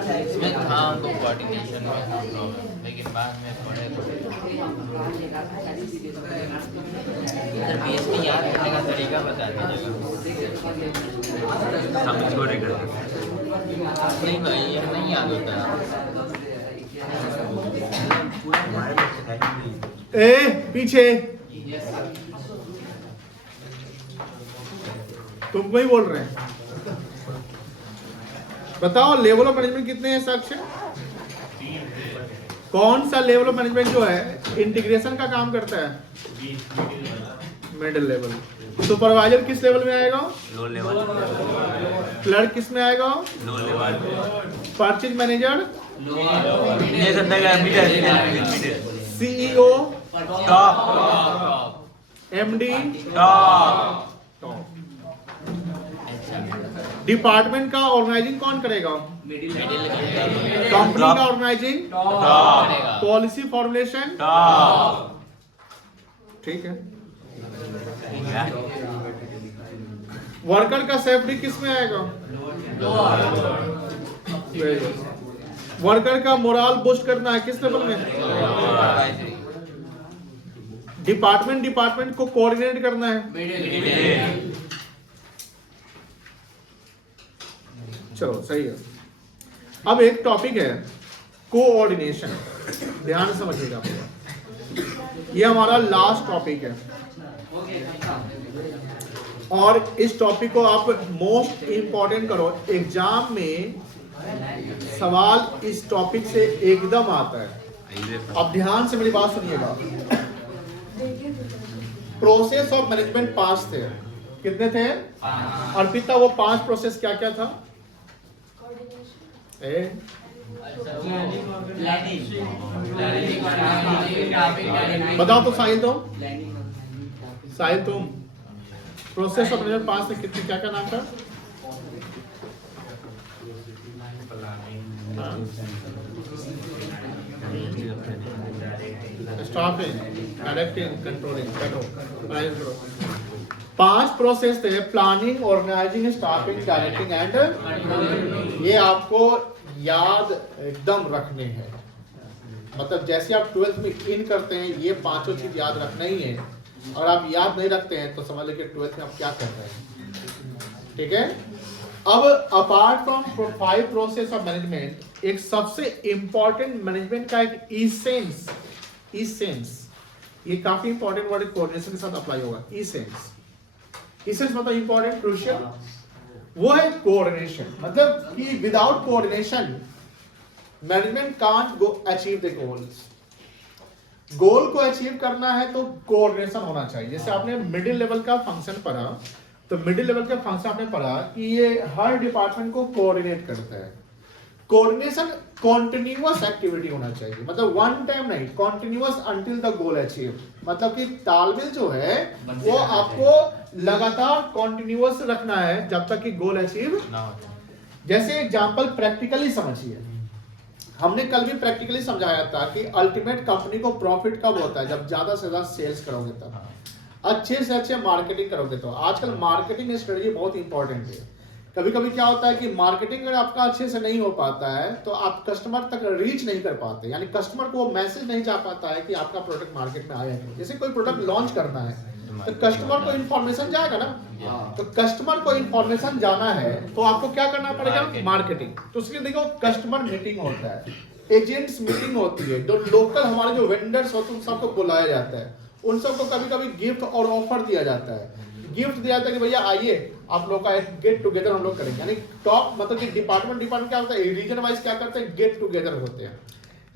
इसमें था हमको कोऑर्डिनेशन में था प्रॉब्लम, लेकिन बाद में पढ़े इधर बीएसपी याद करने का तरीका बता दीजिएगा। हम छोड़ेगा नहीं भाई ये नहीं याद होता। ए पीछे तुमको ही बोल रहे हैं। बताओ लेवल ऑफ मैनेजमेंट कितने हैं साक्ष्य? कौन सा लेवल ऑफ मैनेजमेंट जो है इंटीग्रेशन का काम करता है? Middle level. सुपरवाइजर किस लेवल में आएगा? Low level. क्लर्क किस में आएगा? Low level. परचेज मैनेजर, ये सब middle. CEO, top MD, top. Department का ऑर्गेनाइजिंग कौन करेगा? कंपनी का ऑर्गेनाइजिंग, पॉलिसी फॉर्मुलेशन, टॉप। ठीक है। वर्कर का सेफ्टी किस में आएगा? वर्कर का मोरल बूस्ट करना है किस लेवल में? डिपार्टमेंट को कोऑर्डिनेट करना है। चलो सही है। अब एक टॉपिक है कोऑर्डिनेशन, ध्यान से समझिएगा पूरा। ये हमारा लास्ट टॉपिक है और इस टॉपिक को आप मोस्ट इंपॉर्टेंट करो। एग्जाम में सवाल इस टॉपिक से एकदम आता है। अब ध्यान से मेरी बात सुनिएगा। प्रोसेस ऑफ मैनेजमेंट 5 थे। कितने थे अर्पिता? वो 5 प्रोसेस क्या क्या था? बताओ तो साहिल, तुम प्रोसेस ऑफ मैनेजमेंट 5 से कितने क्या क्या नाम था? Staffing, directing, controlling. 5 प्रोसेस थे: planning, organising, staffing, directing and. ये आपको याद एकदम रखने हैं। मतलब जैसे आप 12th में इन करते हैं ये 5 चीज याद रखना ही है। और आप याद नहीं रखते हैं तो समझ लीजिए 12th में आप क्या कर रहे हैं। ठीक है। अब apart from 5 process of management, एक सबसे इंपॉर्टेंट मैनेजमेंट का एक इसेंस, ये काफी इंपॉर्टेंट वर्ड कोऑर्डिनेशन के साथ अप्लाई होगा। इसेंस मतलब इंपॉर्टेंट, क्रूशियल, वो है कोऑर्डिनेशन। मतलब कि without coordination management can't go achieve the goals. Goal को अचीव करना है तो कोऑर्डिनेशन होना चाहिए। जैसे आपने मिडिल लेवल का फंक्शन पढ़ा, तो मिडिल लेवल का फंक्शन आपने पढ़ा कि ये हर डिपार्टमेंट को कोऑर्डिनेट करता है। कोऑर्डिनेशन कॉन्टिन्यूअस एक्टिविटी होना चाहिए, मतलब वन टाइम नहीं, continuous until the goal achieve. मतलब कि तालमेल जो है वो आपको लगातार कॉन्टिन्यूअस रखना है जब तक कि गोल अचीव ना हो। जैसे एग्जांपल प्रैक्टिकली समझिए, हमने कल भी प्रैक्टिकली समझाया था कि अल्टीमेट कंपनी को प्रॉफिट कब होता है? जब ज्यादा से ज्यादा सेल्स करोगे तब, अच्छे से अच्छे मार्केटिंग करोगे तो। आजकल मार्केटिंग स्ट्रेटजी बहुत इंपॉर्टेंट है। कभी कभी क्या होता है कि मार्केटिंग अगर आपका अच्छे से नहीं हो पाता है तो आप कस्टमर तक रीच नहीं कर पाते, यानी कस्टमर को वो मैसेज नहीं जा पाता है कि आपका प्रोडक्ट मार्केट में आया है। जैसे कोई प्रोडक्ट लॉन्च करना है तो कस्टमर को इन्फॉर्मेशन जाएगा ना, तो कस्टमर को इन्फॉर्मेशन जाना है तो आपको क्या करना पड़ेगा? मार्केटिंग। तो उसके लिए देखो कस्टमर मीटिंग होता है, एजेंट्स मीटिंग होती है, जो लोकल हमारे जो वेंडर्स होते हैं उन सबको बुलाया जाता है, उन सबको कभी कभी गिफ्ट और ऑफर दिया जाता है। गिफ्ट दिया जाता है कि भैया आइए आप लोग का एक गेट टुगेदर हम लोग करेंगे। यानी टॉप मतलब कि डिपार्टमेंट क्या होता है, रीजन वाइज क्या करते हैं, गेट टुगेदर होते हैं।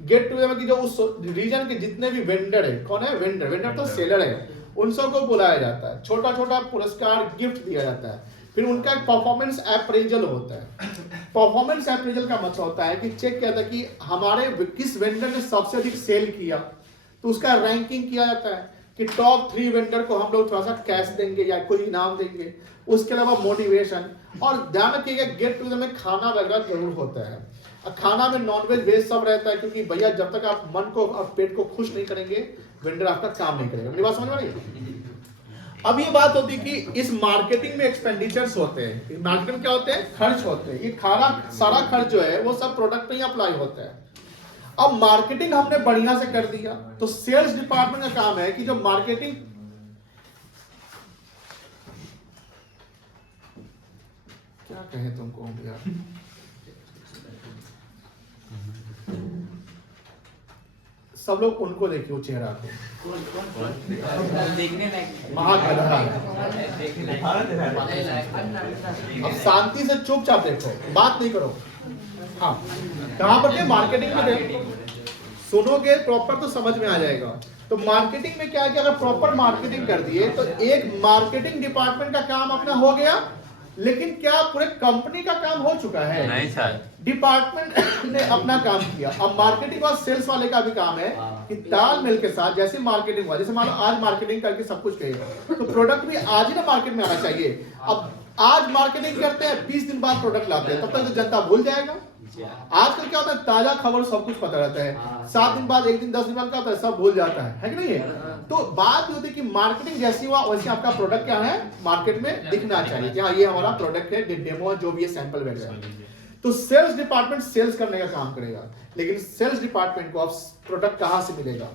गेट टुगेदर की जो उस रीजन के जितने भी वेंडर है, कौन है वेंडर? वेंडर तो सेलर है, उन सबको बुलाया जाता है, छोटा छोटा पुरस्कार गिफ्ट दिया जाता है। फिर उनका एक परफॉर्मेंस अप्रेजल होता है। परफॉर्मेंस अप्रेजल का मतलब होता है कि चेक किया था कि हमारे किस वेंडर ने सबसे अधिक सेल किया, तो उसका रैंकिंग किया जाता है कि टॉप 3 वेंडर को हम लोग थोड़ा सा कैश देंगे या कोई इनाम देंगे। उसके अलावा मोटिवेशन, और ध्यान रखिएगा गेट टुगेदर में खाना वगैरह जरूर होता है। खाना में नॉनवेज वेज सब रहता है, क्योंकि भैया जब तक आप मन को और पेट को खुश नहीं करेंगे वेंडर आपका काम नहीं करेगा। मेरी बात समझ में आ रही है? अब ये बात होती है कि इस मार्केटिंग में एक्सपेंडिचर्स होते हैं, मार्केटिंग क्या होते हैं, खर्च होते हैं, ये सारा खर्च जो है वो सब प्रोडक्ट पे ही अप्लाई होता है। अब मार्केटिंग हमने बढ़िया से कर दिया तो सेल्स डिपार्टमेंट का काम है कि जो मार्केटिंग, क्या कहे तुमको यार, सब लोग उनको देखिए, वो चेहरा को देखने लायक महागधा है। अब शांति से चुपचाप देखो, बात नहीं करो। हाँ, कहां पर के मार्केटिंग में देखो, सुनोगे प्रॉपर तो समझ में आ जाएगा। तो मार्केटिंग में क्या है कि अगर प्रॉपर मार्केटिंग कर दिए तो एक मार्केटिंग डिपार्टमेंट का काम अपना हो गया, लेकिन क्या पूरे कंपनी का काम हो चुका है? नहीं सर, डिपार्टमेंट ने अपना काम किया। अब मार्केटिंग और सेल्स वाले का भी काम है कि तालमेल के साथ, जैसे मार्केटिंग हुआ, जैसे मान लो आज मार्केटिंग करके सब कुछ कहेगा तो प्रोडक्ट भी आज ही ना मार्केट में आना चाहिए। अब आज मार्केटिंग करते हैं, 20 दिन बाद प्रोडक्ट लाते हैं, तब तक तो जनता भूल जाएगा। आजकल क्या होता है, ताजा खबर सब कुछ पता रहता है, 7 दिन बाद, 1 दिन, 10 दिन बाद क्या होता है, सब भूल जाता है कि नहीं है? तो बात ये होती है कि मार्केटिंग जैसी हुआ वैसे आपका प्रोडक्ट क्या है, मार्केट में दिखना चाहिए कि हाँ ये हमारा प्रोडक्ट है, डेमो जो भी है, सैंपल वगैरह। तो सेल्स डिपार्टमेंट सेल्स करने का काम करेगा, लेकिन सेल्स डिपार्टमेंट को अब प्रोडक्ट कहां से मिलेगा?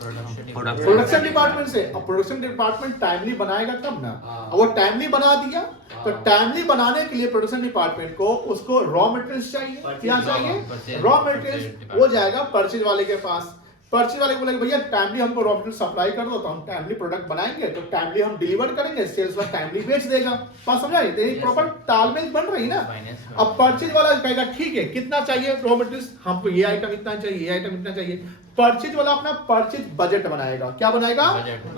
प्रोडक्शन डिपार्टमेंट से। अब प्रोडक्शन डिपार्टमेंट टाइमली बनाएगा तब ना। अब वो टाइमली बना दिया तो टाइमली बनाने के लिए प्रोडक्शन डिपार्टमेंट को उसको रॉ मटेरियल्स चाहिए। क्या चाहिए? Raw materials. वो जाएगा परचेज वाले के पास, परचेज वाले को बोलेंगे भैया टाइमली हमको रॉ मटेरियल सप्लाई कर दो, तो हम टाइमली प्रोडक्ट बनाएंगे, तो टाइमली हम डिलीवर करेंगे, सेल्स वाला टाइमली बेच देगा। बात समझाई? तो ये प्रॉपर तालमेल बन रही ना। अब परचेज वाला कहेगा ठीक है कितना चाहिए रॉ मटेरियल्स, हमको ये आइटम इतना चाहिए, ये आइटम इतना चाहिए। परचेज वाला अपना परचेज बजट बनाएगा। क्या बनाएगा?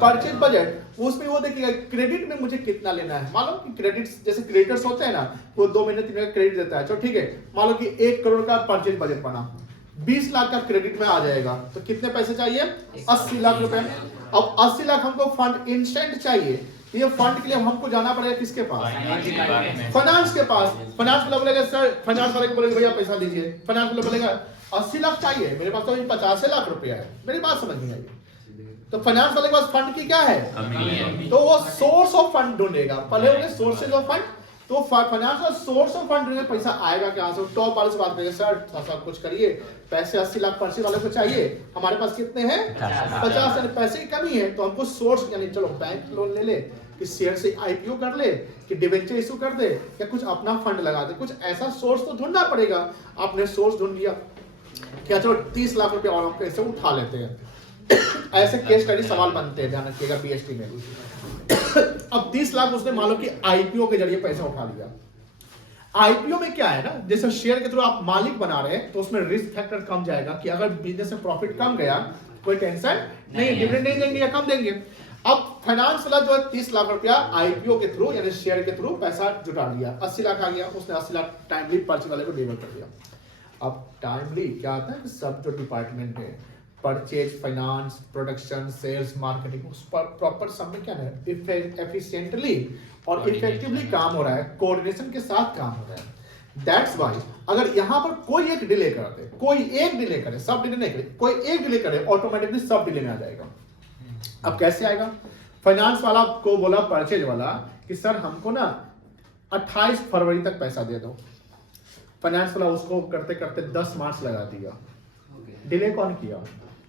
Purchase budget. उसमें वो देखिएगा क्रेडिट में मुझे कितना लेना है। मान लो कि क्रेडिट, जैसे क्रेडिटर्स होते हैं ना, वो 2 महीने 3 महीने का क्रेडिट देता है, चलो ठीक है, मान लो कि 1 करोड़ का परचेज बजट बना, 20 लाख का क्रेडिट में आ जाएगा, तो कितने पैसे चाहिए? 80 लाख रुपए। अब 80 लाख हमको फंड इंस्टेंट चाहिए, ये फंड के लिए हमको जाना पड़ेगा किसके पास? फाइनेंस के पास। फाइनेंस वाला बोलेगा सर, फाइनेंस वाले को बोलेगा भैया पैसा दीजिए, फाइनेंस वाला बोलेगा 80 लाख चाहिए, मेरे पास तो अभी 50 लाख रुपया है। मेरी बात समझ नहीं आई। तो फाइनेंस वाले के पास फंड की क्या है? तो वो सोर्स ऑफ फंड ढूंढेगा। पहले होंगे सोर्सेज ऑफ फंड, तो फाइनेंस का सोर्स ऑफ फंड ढूंढेगा, पैसा आएगा कहां से? टॉप वाले से बात करेंगे, सर थोड़ा कुछ करिए, पैसे 80 लाख परचेज वाले को चाहिए, हमारे पास कितने हैं? 50। पैसे की कमी है, तो हमको सोर्स, यानी चलो बैंक लोन ले ले, कि शेयर से आईपीओ कर ले, कि डिबेंचर इशू कर दे, या कुछ अपना फंड लगा दे, कुछ ऐसा सोर्स तो ढूंढना पड़ेगा। आपने सोर्स ढूंढ लिया, क्या चलो 30 लाख रुपए और हम कैसे उठा लेते हैं। ऐसे केस स्टडी सवाल बनते हैं, ध्यान रखिएगा बीएसटी में। अब 30 लाख उसने मान लो कि आईपीओ के जरिए पैसा उठा लिया। आईपीओ में क्या है ना, जैसे शेयर के थ्रू आप मालिक बना रहे हैं, तो उसमें रिस्क फैक्टर कम जाएगा कि अगर बिजनेस में प्रॉफिट कम गया कोई टेंशन नहीं, डिविडेंड नहीं देंगे या कम देंगे। अब फाइनेंस वाला जो है 30 लाख रुपया आईपीओ के थ्रू यानी शेयर के थ्रू पैसा जुटा लिया, 80 लाख आ गया, उसने 80 लाख टाइमली परचेज वाले को डिलीवर कर दिया। अब टाइमली क्या आता है कि सब जो डिपार्टमेंट है, purchase, finance, production, sales, marketing, उस पर प्रॉपर सब में क्या है, एफिशिएंटली और इफेक्टिवली काम हो रहा है, कोऑर्डिनेशन के साथ काम हो रहा है। दैट्स व्हाई अगर यहाँ पर कोई एक डिले कर दे, कोई एक डिले करे, सब डिले नहीं करे, कोई एक डिले करे, ऑटोमेटिकली सब डिले में आ जाएगा। अब कैसे आएगा? फाइनेंस वाला को बोला परचेज वाला कि सर हमको ना 28 फरवरी तक पैसा दे दो। फाइनेंस वाला उसको करते करते 10 मार्च लगा दिया। डिले कौन किया?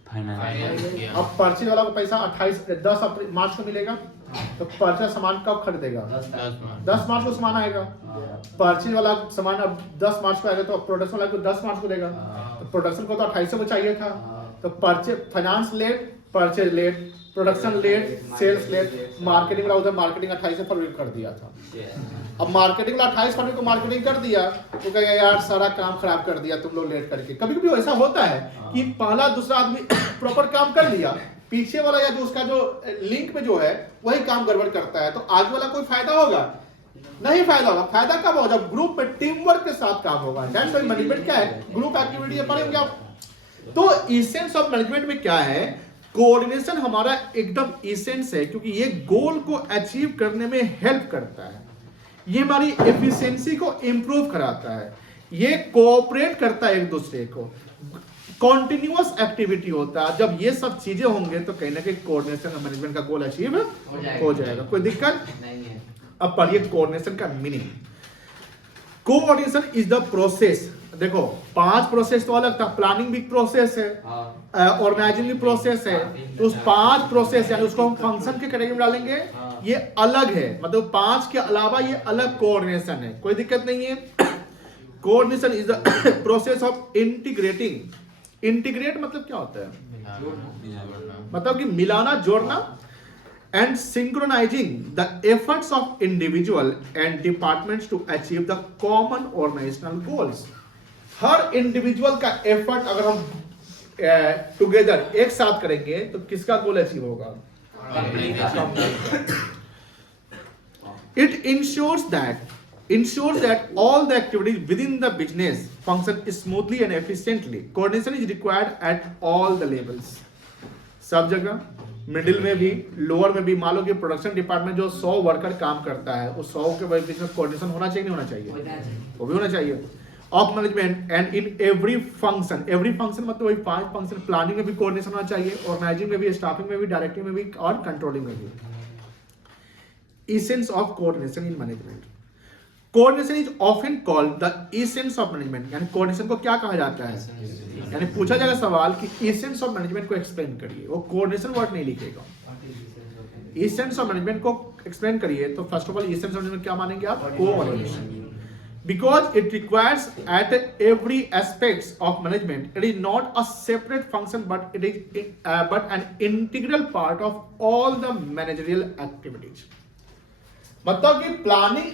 अब परचेज वाला को पैसा 10 मार्च को मिलेगा, तो परचेज सामान कब खरीदेगा? 10 मार्च को सामान आएगा। परचेज वाला सामान अब 10 मार्च को आएगा, तो प्रोडक्शन वाला को 10 मार्च को देगा। तो प्रोडक्शन को तो 28 को चाहिए था, तो purchase, finance late, purchase late, production late, sales late, marketing वाला उधर मार्केटिंग 28 फरवरी कर दिया था। अब मार्केटिंग वाला 28 फरवरी को मार्केटिंग कर दिया, तो कहेगा यार सारा काम खराब कर दिया तुम लोग लेट करके। कभी कभी ऐसा होता है कि पहला दूसरा आदमी प्रॉपर काम कर लिया, पीछे वाला या जो उसका जो लिंक में जो है वही काम गड़बड़ करता है, तो आगे वाला कोई फायदा होगा? नहीं फायदा होगा। फायदा कब होगा? जब ग्रुप में टीम वर्क के साथ काम होगा। दैट्स व्हाई मैनेजमेंट क्या है? ग्रुप एक्टिविटी पढ़ेंगे आप। तो एसेंस ऑफ मैनेजमेंट में क्या है? कोऑर्डिनेशन हमारा एकदम एसेंस है, क्योंकि ये गोल को अचीव करने में हेल्प करता है, ये हमारी एफिशिएंसी को इंप्रूव कराता है, ये कोऑपरेट करता है एक दूसरे को। कॉन्टिन्यूअस एक्टिविटी होता है। जब ये सब चीजें होंगे तो कहीं ना कहीं कोऑर्डिनेशन और मैनेजमेंट का गोल अचीव हो जाएगा। कोई दिक्कत नहीं है। अब पढ़िए कोऑर्डिनेशन का meaning. Coordination is the process. देखो 5 प्रोसेस तो अलग था, प्लानिंग भी प्रोसेस है, ऑर्गेनाइजिंग भी प्रोसेस है, तो उस 5 प्रोसेस यानी उसको हम फंक्शन के कैटेगरी में डालेंगे, ये अलग है, मतलब 5 के अलावा ये अलग कोऑर्डिनेशन है। कोई दिक्कत नहीं है। Coordination is the process of integrating. Integrate मतलब क्या होता है? मतलब कि मिलाना, जोड़ना, and synchronising the efforts of individual and departments to achieve the common organisational goals. हर इंडिविजुअल का एफर्ट अगर हम टुगेदर एक साथ करेंगे तो किसका गोल अचीव होगा? It ensures that all the activities within the business function smoothly and efficiently. Coordination is required at all the levels. सब जगह, मिडिल में भी, लोअर में भी। मान लो कि प्रोडक्शन डिपार्टमेंट जो 100 वर्कर काम करता है, उस 100 के बीच में कोऑर्डिनेशन होना चाहिए, नहीं होना चाहिए? वो भी होना चाहिए। Of management and in every function मतलब वही 5 फंक्शन। प्लानिंग में भी कोऑर्डिनेशन होना चाहिए, ऑर्गेनाइजिंग में भी, स्टाफिंग में भी, डायरेक्टिंग में भी और कंट्रोलिंग में भी। Essence of coordination in management. Coordination is often called the essence of management. यानी कोऑर्डिनेशन को क्या कहा जाता है? यानी पूछा जाएगा सवाल कि essence of management को एक्सप्लेन करिए, वो कोऑर्डिनेशन वर्ड नहीं लिखेगा। essence of management को एक्सप्लेन करिए तो first of all essence of management क्या मानेंगे आप? Coordination. Because it requires at every aspects of management, it is not a separate function, but it is but an integral part of all the managerial activities. मतलब कि planning,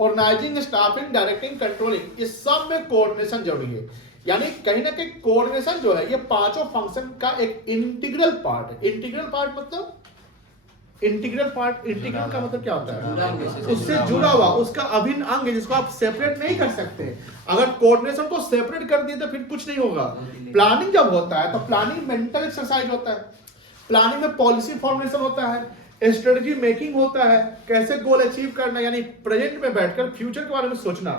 organising, staffing, directing, controlling, इस सब में coordination जरूरी है। यानी कहीं ना कहीं कोऑर्डिनेशन जो है ये 5 फंक्शन का एक इंटीग्रल पार्ट है। इंटीग्रल पार्ट मतलब इंटीग्रल का मतलब क्या होता है? उससे जुड़ा हुआ, उसका अभिन्न अंग है जिसको आप सेपरेट नहीं कर सकते। अगर कोऑर्डिनेशन को सेपरेट कर दिए तो फिर कुछ नहीं होगा। प्लानिंग जब होता है तो प्लानिंग मेंटल एक्सरसाइज होता है, प्लानिंग में पॉलिसी फॉर्मुलेशन होता है, स्ट्रेटजी मेकिंग होता है, कैसे गोल अचीव करना, यानी प्रेजेंट में बैठकर फ्यूचर के बारे में सोचना,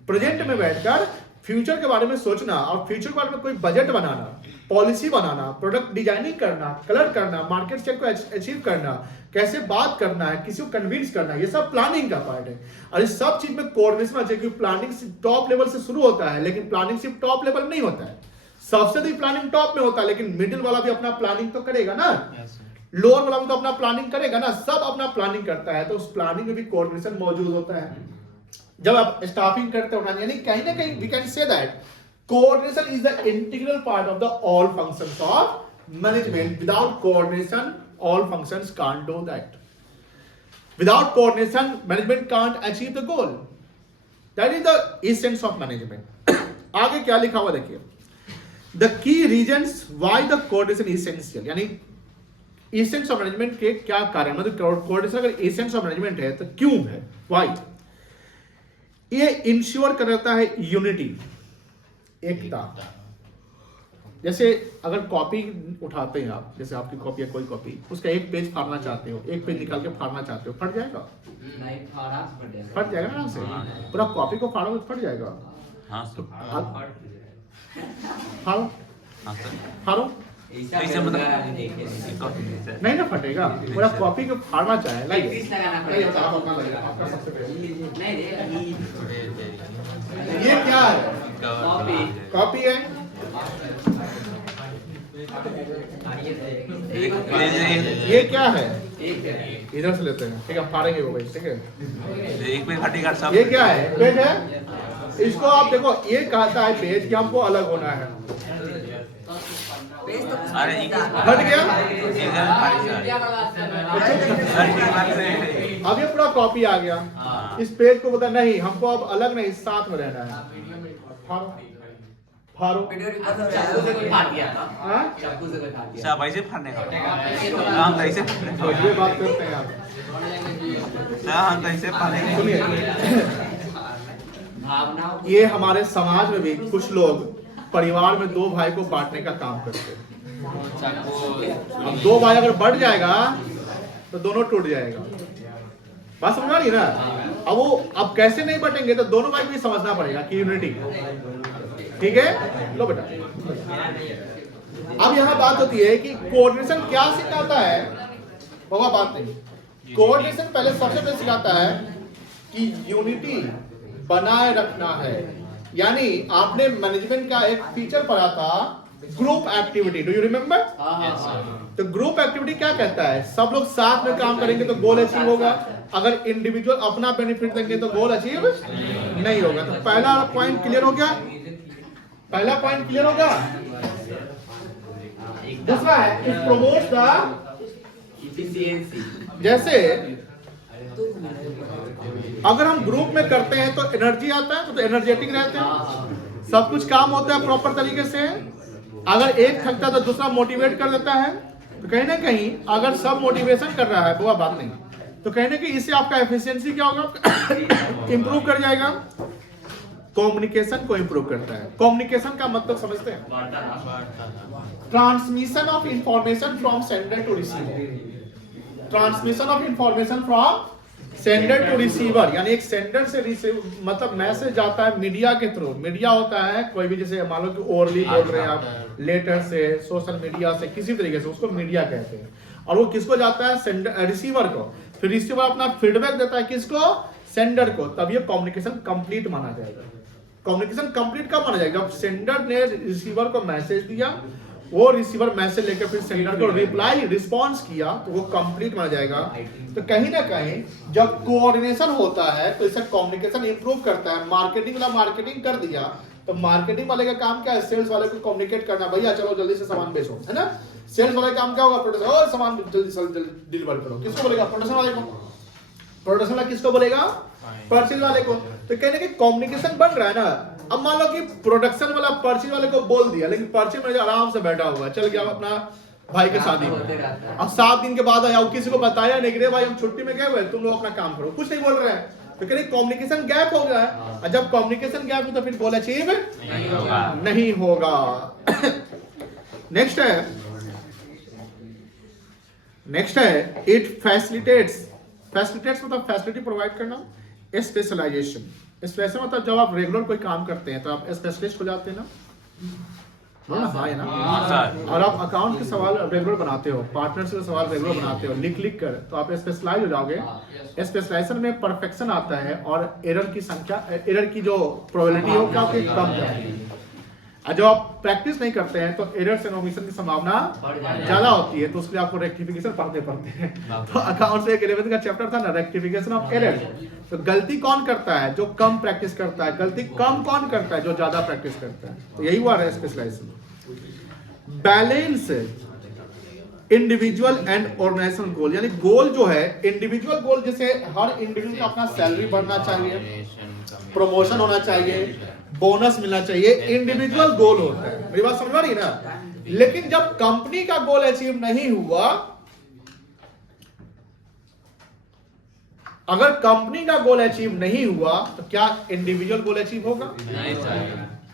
प्रेजेंट में बैठकर फ्यूचर के बारे में सोचना और फ्यूचर के बारे में कोई बजट बनाना, पॉलिसी बनाना, प्रोडक्ट डिजाइनिंग करना, कलर करना, मार्केट शेयर को अचीव करना, कैसे बात करना है, किसी को कन्विंस करना, ये सब प्लानिंग का पार्ट है। और इस सब चीज में कोऑर्डिनेशन चाहिए, क्योंकि प्लानिंग टॉप लेवल से शुरू होता है, लेकिन प्लानिंग सिर्फ टॉप लेवल नहीं होता है। सबसे अधिक प्लानिंग टॉप में होता है, लेकिन मिडिल वाला भी अपना प्लानिंग तो करेगा ना, लोअर वाला भी तो अपना प्लानिंग करेगा ना, सब अपना प्लानिंग करता है। तो उस प्लानिंग में भी कोऑर्डिनेशन मौजूद होता है। जब आप स्टाफिंग करते हो ना, यानी कहीं ना कहीं we can say that coordination is the integral part of the all functions of management. Without coordination all functions can't do that. Without coordination management can't achieve the goal. That is the essence of management. आगे क्या लिखा हुआ देखिए, the key reasons why the coordination is essential. यानी essence of management के क्या कारण, मतलब coordination अगर essence of management है तो क्यों है, why? ये इंश्योर करता है यूनिटी, एकता। जैसे अगर कॉपी उठाते हैं आप, जैसे आपकी कॉपी है कोई कॉपी, उसका एक पेज फाड़ना चाहते हो, एक पेज निकाल के फाड़ना चाहते हो, फट जाएगा? नहीं, फट जाएगा आराम से। पूरा कॉपी को फाड़ोगे तो फट जाएगा। फाड़ो फाड़ो, नहीं ना फटेगा। पूरा कॉपी को फाड़ना चाहे, लाइए आपका सबसे पहले ये क्या है? कॉपी है। ये क्या है? इधर से लेते हैं, ठीक है, फाड़ेंगे वो भाई, ठीक है। एक पेज फटेगा सब। ये क्या है? पेज है। इसको आप देखो, ये कहता है पेज कि हमको अलग होना है, फट गया। अब ये पूरा कॉपी आ गया, इस पेज को बता नहीं, हमको अब अलग नहीं, साथ में रहना है। फाड़ो सब ऐसे फाड़ने का, हम ऐसे फाड़ने का, ये बात करते हैं आप। हम ऐसे फाड़ने का। सुनिए, ये हमारे समाज में भी कुछ लोग परिवार में 2 भाई को बांटने का काम करते हैं। अब 2 भाई अगर बढ़ जाएगा तो दोनों टूट जाएगा। बात समझ रही है ना? अब वो अब कैसे नहीं बटेंगे, तो दोनों भाई को समझना पड़ेगा कि यूनिटी ठीक है, लो बेटा। अब यहाँ बात होती है कि कोऑर्डिनेशन क्या सिखाता है, होगा बात नहीं। कोऑर्डिनेशन पहले सबसे पहले सिखाता है कि यूनिटी बनाए रखना है। यानी आपने मैनेजमेंट का एक फीचर पढ़ा था, group activity, do you remember? तो ग्रुप एक्टिविटी क्या कहता है, सब लोग साथ में काम करेंगे तो गोल अचीव होगा, अगर इंडिविजुअल अपना बेनिफिट देंगे तो गोल अचीव नहीं होगा। तो पहला पॉइंट क्लियर हो गया, पहला पॉइंट क्लियर होगा। दूसरा है इट प्रमोट्स द इफिशियंसी। जैसे अगर हम ग्रुप में करते हैं तो एनर्जी आता है, तो एनर्जेटिक रहते हैं, सब कुछ काम होता है प्रॉपर तरीके से। अगर एक थकता है तो दूसरा मोटिवेट कर देता है, तो कहीं ना कहीं अगर सब मोटिवेशन कर रहा है वो बात नहीं, तो कहीं ना कहीं इससे आपका एफिशिएंसी क्या होगा, इंप्रूव कर जाएगा। कम्युनिकेशन को इंप्रूव करता है। कम्युनिकेशन का मतलब समझते हैं, transmission of information from sender to receiver. Transmission of information from sender to receiver, यानी एक सेंडर से रिसीव मतलब मैसेज जाता है मीडिया के थ्रू। मीडिया होता है कोई भी, जैसे मान लो कि ओरली बोल रहे हैं आप, लेटर से, सोशल मीडिया से, किसी तरीके से, उसको मीडिया कहते हैं। और वो किसको जाता है, सेंडर रिसीवर को। फिर रिसीवर अपना फीडबैक देता है किसको, सेंडर को। तब ये कम्युनिकेशन कंप्लीट माना जाएगा। कम्युनिकेशन कंप्लीट कब माना जाएगा, जब सेंडर ने रिसीवर को मैसेज दिया, वो रिसीवर मैसेज लेकर फिर सेंडर को रिप्लाई रिस्पॉन्स किया, तो वो कंप्लीट माना जाएगा। तो कहीं ना कहीं जब कोऑर्डिनेशन होता है तो इससे कम्युनिकेशन इंप्रूव करता है। मार्केटिंग वाला मार्केटिंग कर दिया, तो मार्केटिंग वाले का काम क्या है, सेल्स वाले को कम्युनिकेट करना, भैया चलो जल्दी से सामान बेचो, है ना। सेल्स वाले का काम क्या होगा, प्रोडक्शन, और सामान जल्दी से जल्दी डिलीवर करो। किसको बोलेगा, प्रोडक्शन वाले को। प्रोडक्शन वाला किसको बोलेगा, परचेज वाले को। तो कहने की कम्युनिकेशन बन रहा है ना। अब मान लो कि प्रोडक्शन वाला परचेज वाले को बोल दिया, लेकिन परचेज मैनेजर आराम से बैठा हुआ, चल गया अपना भाई के शादी में। अब 7 दिन के बाद आया, किसी को बताया नहीं कि रे भाई हम छुट्टी में गए हुए, तुम लोग अपना काम करो, कुछ नहीं बोल रहे हैं। तो कहीं कम्युनिकेशन गैप हो गया है। और जब कम्युनिकेशन गैप हो तो फिर गोल अचीव नहीं होगा। नेक्स्ट है इट फैसिलिटेट्स। फैसिलिटेट्स मतलब फैसिलिटी प्रोवाइड करना। स्पेशलाइजेशन, स्पेशल मतलब जब आप रेगुलर कोई काम करते हैं तो आप स्पेशलिस्ट हो जाते हैं ना, हाँ है ना। और आप अकाउंट के सवाल रेगुलर बनाते हो, पार्टनर से सवाल रेगुलर बनाते हो, लिख कर, तो आप स्पेशलाइज हो जाओगे। स्पेशलाइजेशन में परफेक्शन आता है और एरर की संख्या, एरर की जो प्रोबेबिलिटी हो क्या आपकी कम जाती है। और जब आप प्रैक्टिस नहीं करते हैं तो एरर से ओमिशन की संभावना ज्यादा होती है, तो उसके लिए आपको रेक्टिफिकेशन पढ़ते हैं। तो अकाउंट से एक 11th का चैप्टर था ना, रेक्टिफिकेशन ऑफ एरर। तो गलती कौन करता है, जो कम प्रैक्टिस करता है। गलती कम कौन करता है, जो ज्यादा प्रैक्टिस करता है। तो यही हुआ है specialisation. Balance individual and organisational goal, यानी गोल जो है इंडिविजुअल गोल, जैसे हर इंडिविजुअल का अपना सैलरी बढ़ना चाहिए, प्रमोशन होना चाहिए, बोनस मिलना चाहिए, इंडिविजुअल गोल होता है। मेरी बात समझ रही ना। लेकिन जब कंपनी का गोल अचीव नहीं हुआ, अगर कंपनी का गोल अचीव नहीं हुआ तो क्या इंडिविजुअल गोल अचीव होगा,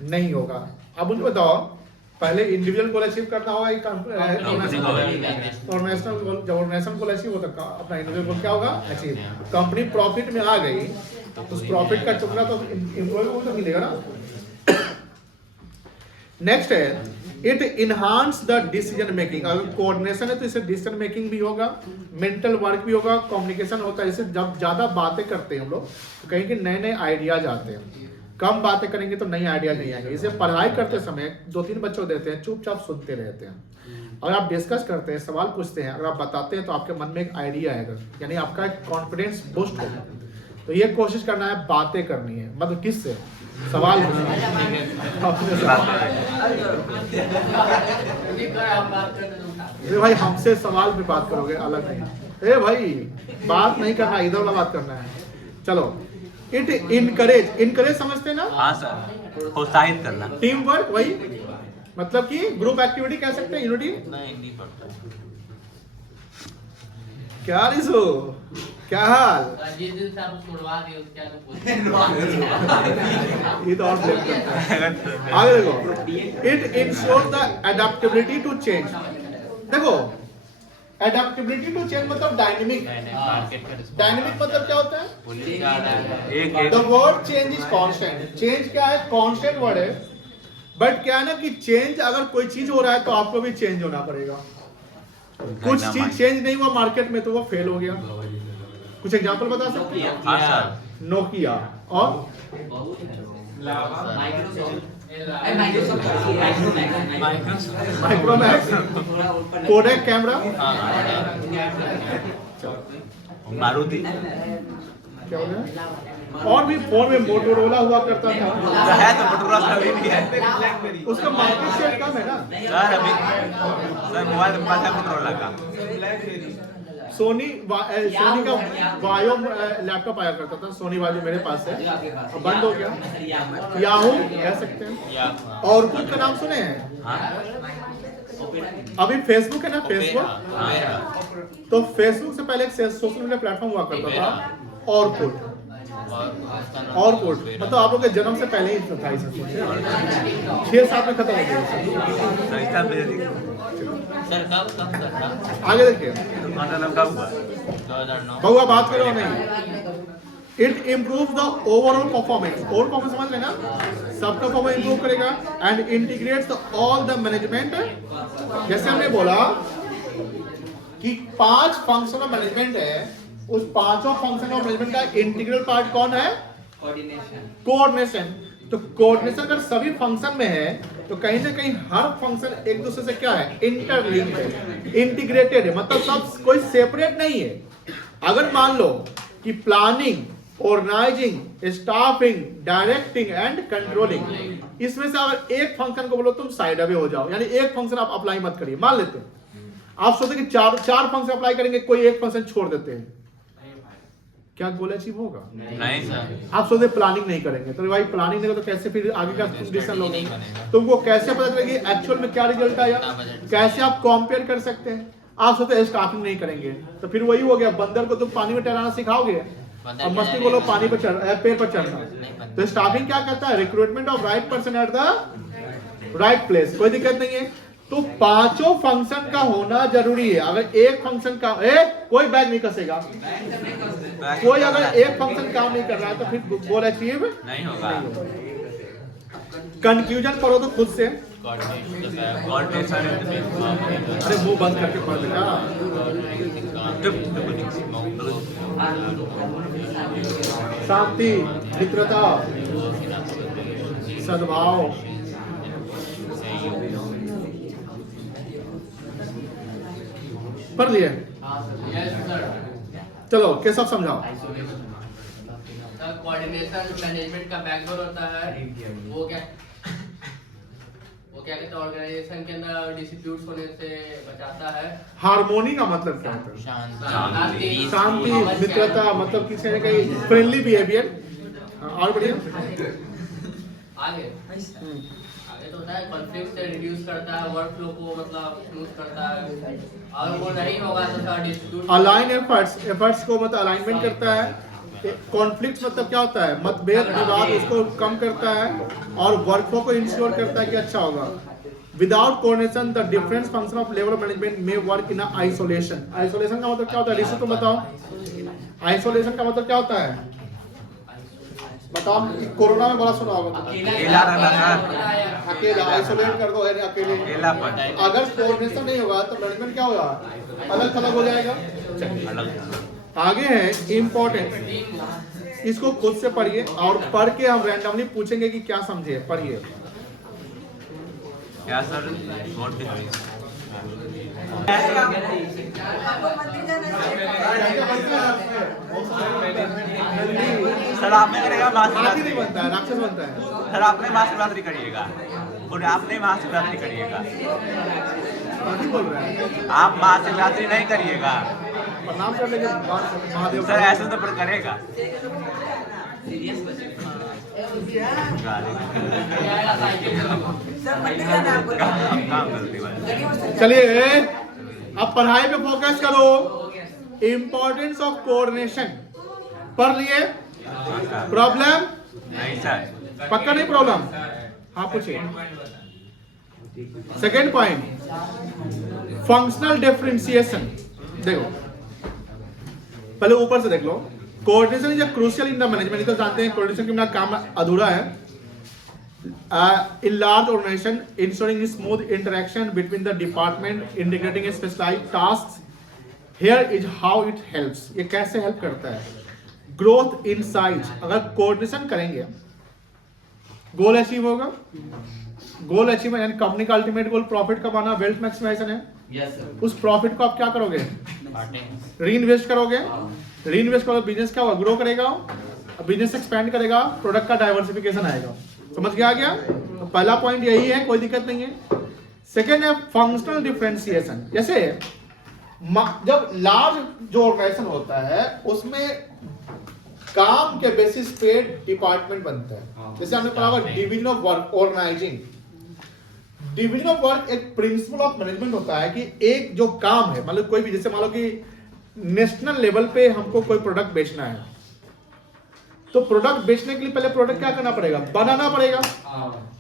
नहीं होगा। अब मुझे बताओ, पहले इंडिविजुअल गोल अचीव करना होगा ऑर्गेनाइजेशनल गोल। जब ऑर्गेनाइजेशन गोल अचीव होता अपना इंडिविजुअल गोल क्या होगा, अचीव। कंपनी प्रॉफिट में आ गई तो उस प्रॉफिट का टुकड़ा तो एम्प्लॉय को तो मिलेगा ना। नेक्स्ट है it enhance the decision making. अगर कोऑर्डिनेशन है तो इससे डिसीजन मेकिंग भी होगा, मेंटल वर्क भी होगा, कम्युनिकेशन होता है। इससे जब ज्यादा बातें करते हैं हम लोग तो कहीं के नए नए आइडियाज आते हैं। कम बातें करेंगे तो नई आइडिया नहीं आएंगे। इसे पढ़ाई करते समय 2-3 बच्चों देते हैं, चुपचाप सुनते रहते हैं। अगर आप डिस्कस करते हैं, सवाल पूछते हैं, अगर आप बताते हैं तो आपके मन में एक आइडिया आएगा, यानी आपका एक कॉन्फिडेंस बूस्ट होगा। तो ये कोशिश करना है, बातें करनी है, मतलब किससे, सवाल भाई हमसे सवाल पे बात करोगे, अलग नहीं। भाई बात नहीं करना, इधर वाला बात करना है। चलो, इट इनकरेज समझते हैं ना। हाँ सर, प्रोत्साहित करना, टीम वर्क, वही मतलब कि ग्रुप एक्टिविटी कह सकते हैं, यूनिटी। नहीं पड़ता। क्या रिसो, क्या हाल? ये तो और आगे देखो, it ensures the adaptability to change. देखो, एडेप्टेबिलिटी टू चेंज मतलब डायनेमिक। डायनेमिक मतलब क्या होता है, the word change is constant. Change क्या है, कांस्टेंट वर्ड है। बट क्या है ना कि चेंज, अगर कोई चीज हो रहा है तो आपको भी चेंज होना पड़ेगा। कुछ चीज चेंज नहीं हुआ मार्केट में तो वो फेल हो गया। कुछ एग्जांपल बता सकते हैं? हाँ सर। नोकिया और माइक्रोमैक्स, कोडेक कैमरा, मारुति, क्या हो गया? और भी फोन में मोटोरोला हुआ करता था, है तो मोटोरोला अभी भी है। उसका मार्केट शेयर कम है ना सर। अभी सर मोबाइल के पास है मोटोरोला का। सोनी का वायो लैपटॉप आया करता था, सोनी वायो मेरे पास है, अब बंद हो गया। याहू कह सकते हैं। और कुछ का नाम सुने हैं? अभी फेसबुक है ना, फेसबुक, तो फेसबुक से पहले एक सोशल मीडिया प्लेटफॉर्म हुआ करता था ऑरकुट। मतलब आप लोग के जन्म से पहले ही था, 6-7 में खत्म हो गया। सर कब था? आगे देखिए, 2009। बहुआ बात करो नहीं। It improve the overall performance. Overall performance समझ लेना, सबका परफॉर्मेंस इंप्रूव करेगा and integrates all the management. जैसे हमने बोला कि 5 फंक्शन ऑफ मैनेजमेंट है, उस 5 फंक्शन ऑफ मैनेजमेंट का इंटीग्रल पार्ट कौन है? कोऑर्डिनेशन। तो कोऑर्डिनेशन अगर सभी फंक्शन में है तो कहीं ना कहीं हर फंक्शन एक दूसरे से क्या है? इंटरलिंक्ड है, इंटीग्रेटेड है, मतलब सब कोई सेपरेट नहीं है। अगर मान लो कि planning, organising, staffing, directing and controlling, इसमें से अगर एक फंक्शन को बोलो तुम साइड अवे हो जाओ, यानी एक फंक्शन आप अप्लाई मत करिए। मान लेते हैं आप सोचते कि चार फंक्शन अप्लाई करेंगे, कोई एक फंक्शन छोड़ देते हैं, क्या गोल अचीव होगा? नहीं सर। आप सोचते प्लानिंग नहीं करेंगे तो भाई प्लानिंग नहीं हो तो कैसे फिर आगे का डिसीजन लोगे? तुमको कैसे पता चलेगी एक्चुअल में क्या रिजल्ट आया? कैसे आप कंपेयर कर सकते हैं? आप सोचते स्टाफिंग नहीं करेंगे तो फिर वही हो गया, बंदर को तुम पानी में टहराना सिखाओगे, अब मस्ती बोलो पानी पर पेड़ पर चढ़ना। तो स्टाफिंग क्या कहता है? Recruitment of right person at the right place. कोई दिक्कत नहीं है। तो 5 फंक्शन का होना जरूरी है। अगर एक फंक्शन का कोई बैग नहीं कसेगा, कोई अगर एक फंक्शन काम नहीं कर रहा है तो फिर गोल अचीव नहीं होगा। कंक्लूजन पढ़ो तो खुद से। कोऑर्डिनेशन। अरे मुंह बंद करके पढ़ बेटा। शांति, मित्रता, सद्भाव, पढ़ लिए? चलो कैसा समझाओ? कोऑर्डिनेशन मैनेजमेंट का बैकबोन होता है। वो क्या कहते हैं? ऑर्गेनाइजेशन के अंदर डिस्प्यूट्स होने से बचाता है। हार्मोनी का मतलब क्या होता है? शांति, शांति, मित्रता, मतलब किसी ने कहीं फ्रेंडली बिहेवियर। और बढ़िया आगे तो होता है कॉन्फ्लिक्ट से रिड्यूस करता है, वर्क फ्लो को मतलब स्मूथ करता है। और वो नहीं होगा तो डिस्प्यूट। अलाइन एफर्ट्स को मतलब अलाइनमेंट करता है। कॉन्फ्लिक्ट मतलब क्या होता है? मतभेद, विवाद, उसको कम करता है और वर्क फ्लो को इंश्योर करता है कि अच्छा होगा। Without coordination the different function of level management में वर्क इन आइसोलेशन। आइसोलेशन का मतलब क्या होता है? ऋषि तुम बताओ, आइसोलेशन का मतलब क्या होता है? बताओ, कोरोना में बड़ा सुना होगा। अकेला, आइसोलेट कर दो, अकेले। अगर कोऑर्डिनेशन नहीं होगा तो मैनेजमेंट क्या होगा? अलग थलग हो जाएगा। आगे है इम्पोर्टेंट, इसको खुद से पढ़िए और पढ़ के हम रैंडमली पूछेंगे कि क्या समझे। पढ़िए। क्या सर? सर आपने करेगा हाथी नहीं बनता है, राक्षस बनता है। सर आपने महाशिवरात्रि करिएगा और आपने महाशिवरात्रि करिएगा। हाथी बोल रहा है। आप महाशिवरात्रि नहीं करिएगा। प्रणाम कर लेंगे महादेव। सर ऐसे तो पर करेगा। चलिए अब पढ़ाई पे फोकस करो। इंपॉर्टेंस ऑफ कोऑर्डिनेशन पढ़ लिए? प्रॉब्लम नहीं सर। पक्का नहीं प्रॉब्लम? हाँ पूछिए। Second point, functional differentiation. देखो पहले ऊपर से देख लो। Coordination is crucial in the management. तो जानते हैं कोऑर्डिनेशन के बिना काम अधूरा है। in large organization, ensuring smooth interaction between the department, integrating specialized tasks. Here is how it helps. ये कैसे help करता है? Growth in size. अगर coordination करेंगे, goal achieve होगा. Goal achievement यानी कंपनी का ultimate goal profit कमाना, wealth maximization है. यस सर उस प्रॉफिट को आप क्या करोगे? बांटेंगे री इन्वेस्ट करोगे. री इन्वेस्ट करोगे, बिजनेस क्या ग्रो करेगा, बिजनेस एक्सपेंड करेगा, प्रोडक्ट का डाइवर्सिफिकेशन आएगा. समझ के आ गया? तो पहला पॉइंट यही है, कोई दिक्कत नहीं है. सेकेंड है फंक्शनल डिफरेंशिएशन. जैसे जब लार्ज जो ऑर्गेनाइजेशन होता है उसमें काम के बेसिस पे डिपार्टमेंट बनता है. जैसे हमने पढ़ा हुआ division of work organising. Division of work एक प्रिंसिपल ऑफ मैनेजमेंट होता है कि एक जो काम है, मतलब कोई भी, जैसे मान लो कि नेशनल लेवल पे हमको कोई प्रोडक्ट बेचना है, तो प्रोडक्ट बेचने के लिए पहले प्रोडक्ट क्या करना पड़ेगा? बनाना पड़ेगा.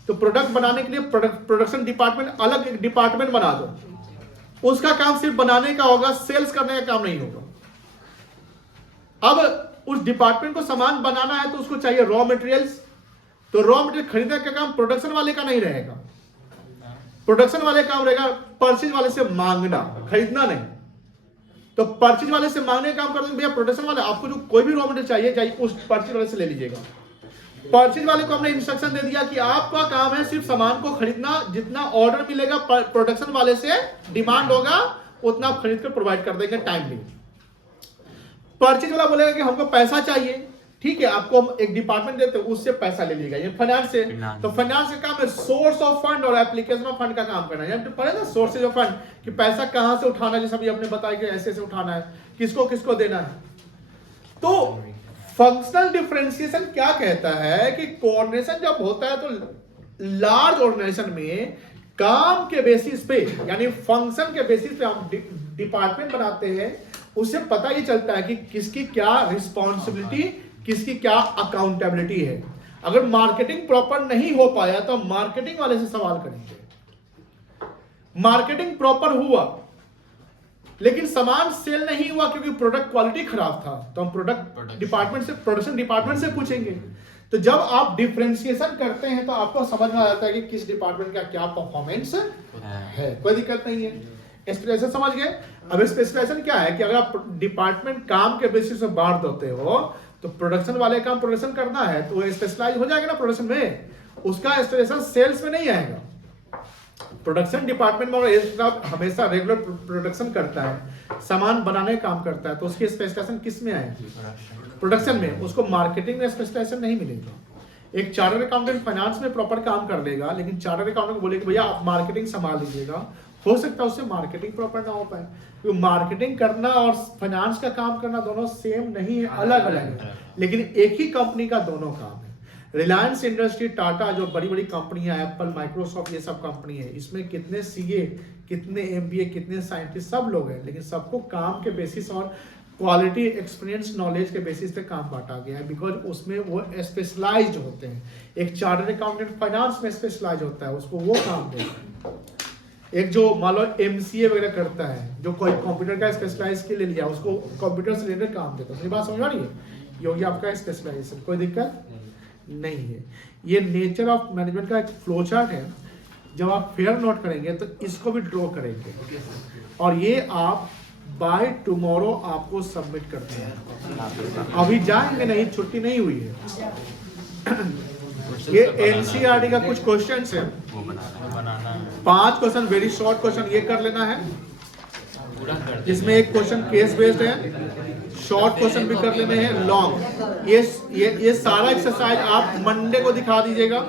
तो प्रोडक्ट बनाने के लिए प्रोडक्शन डिपार्टमेंट, अलग एक डिपार्टमेंट बना दो. उसका काम सिर्फ बनाने का होगा, सेल्स करने का काम नहीं होगा. अब उस डिपार्टमेंट को सामान बनाना है तो उसको चाहिए रॉ मटेरियल्स. तो रॉ मटेरियल खरीदने का काम प्रोडक्शन वाले का नहीं रहेगा. प्रोडक्शन वाले काम रहेगा परचेज वाले से मांगना, खरीदना नहीं. तो परचेज वाले से मांगने का काम कर देंगे भैया प्रोडक्शन वाले, आपको जो कोई भी रॉ मटेरियल चाहिए चाहिए उस परचेज वाले से ले लीजिएगा. परचेज वाले को हमने इंस्ट्रक्शन दे दिया कि आपका काम है सिर्फ सामान को खरीदना, जितना ऑर्डर मिलेगा प्रोडक्शन वाले से डिमांड होगा उतना आप खरीद कर प्रोवाइड कर देंगे टाइमली. परचेज वाला बोलेगा कि हमको पैसा चाहिए, ठीक है, आपको हम एक डिपार्टमेंट देते हैं उससे पैसा ले लीजिएगा. ये फाइनेंस से, तो फाइनेंस का काम है सोर्स ऑफ फंड और एप्लीकेशन ऑफ फंड का काम करना है. तो पढ़े ना सोर्सेज ऑफ फंड कि पैसा कहां से उठाना है, जैसा भी आपने बताया कि ऐसे ऐसे उठाना है, किसको किसको देना है. तो फंक्शनल डिफरेंशिएशन क्या कहता है कि कोऑर्डिनेशन जब होता है तो लार्ज ऑर्गेनाइजेशन में काम के बेसिस पे यानी फंक्शन के बेसिस पे हम डिपार्टमेंट बनाते हैं. उससे पता ये चलता है कि किसकी क्या रिस्पॉन्सिबिलिटी, किसकी क्या अकाउंटेबिलिटी है. अगर मार्केटिंग प्रॉपर नहीं हो पाया तो मार्केटिंग वाले से सवाल करेंगे. मार्केटिंग प्रॉपर हुआ लेकिन सामान सेल नहीं हुआ क्योंकि प्रोडक्ट क्वालिटी खराब था, तो हम प्रोडक्ट डिपार्टमेंट से, प्रोडक्शन डिपार्टमेंट से पूछेंगे. तो जब आप डिफरेंशिएशन करते हैं तो आपको समझ में आ जाता है कि किस डिपार्टमेंट का क्या परफॉर्मेंस है. कोई दिक्कत नहीं है. स्पेशलाइजेशन समझ गए. अब स्पेशलाइजेशन क्या है कि अगर आप डिपार्टमेंट काम के बेसिस पे बांट देते हो तो प्रोडक्शन वाले काम प्रोडक्शन करना है तो वो स्पेशलाइज हो जाएगा ना प्रोडक्शन में. उसका स्पेशलाइजेशन सेल्स में नहीं आएगा. प्रोडक्शन डिपार्टमेंट में हमेशा रेगुलर प्रोडक्शन करता है, सामान बनाने का काम करता है, तो उसकी स्पेशलाइजेशन किस में आएगी? प्रोडक्शन में. उसको मार्केटिंग में स्पेशलाइजेशन नहीं मिलेगा. एक चार्टर्ड अकाउंटेंट फाइनेंस में प्रॉपर काम कर लेगा लेकिन चार्टर्ड अकाउंटेंट को बोलेगा भैया आप मार्केटिंग संभाल लीजिएगा, हो सकता है उससे मार्केटिंग प्रॉपर ना हो पाए. क्योंकि मार्केटिंग करना और फाइनेंस का काम करना दोनों सेम नहीं है, अलग अलग है, लेकिन एक ही कंपनी का दोनों काम है. रिलायंस इंडस्ट्री, टाटा, जो बड़ी बड़ी कंपनियां, एप्पल, माइक्रोसॉफ्ट, ये सब कंपनी है, इसमें कितने सीए, कितने एमबीए, कितने साइंटिस्ट, सब लोग हैं, लेकिन सबको काम के बेसिस और क्वालिटी, एक्सपीरियंस, नॉलेज के बेसिस पे काम बांटा गया है. बिकॉज उसमें वो स्पेशलाइज्ड होते हैं. एक चार्टर्ड अकाउंटेंट फाइनेंस में स्पेशलाइज होता है, उसको वो काम देता है. एक जो मान लो एमसीए वगैरह करता है, जो कोई कंप्यूटर का स्पेशलाइज के ले लिया, उसको कंप्यूटर से रिलेटेड काम देता है. मेरी बात समझ आ रही है? ये हो गया आपका स्पेशलाइजेशन. कोई दिक्कत नहीं है. ये नेचर ऑफ मैनेजमेंट का एक फ्लो चार्ट है. जब आप फेयर नोट करेंगे तो इसको भी ड्रॉ करेंगे और ये आप बाय टुमारो आपको सबमिट करते हैं. अभी जाएंगे नहीं, छुट्टी नहीं हुई है. ये एनसीईआरटी का कुछ क्वेश्चंस है, 5 क्वेश्चन, वेरी शॉर्ट क्वेश्चन ये कर लेना है. इसमें एक क्वेश्चन केस बेस्ड है, शॉर्ट क्वेश्चन भी कर लेने हैं, लॉन्ग. ये सारा एक्सरसाइज आप मंडे को दिखा दीजिएगा.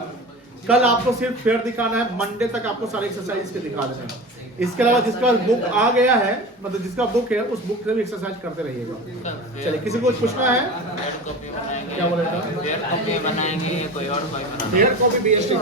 कल आपको सिर्फ फेयर दिखाना है, मंडे तक आपको सारे एक्सरसाइज के दिखा देना है. इसके अलावा जिसका बुक आ गया है, मतलब जिसका बुक है, उस बुक से भी एक्सरसाइज करते रहिएगा. चलिए, किसी को कुछ पूछना है? क्या बोलेगा? कॉपी बनाएंगे कोई और, कोई फेयर कॉपी बेस्ड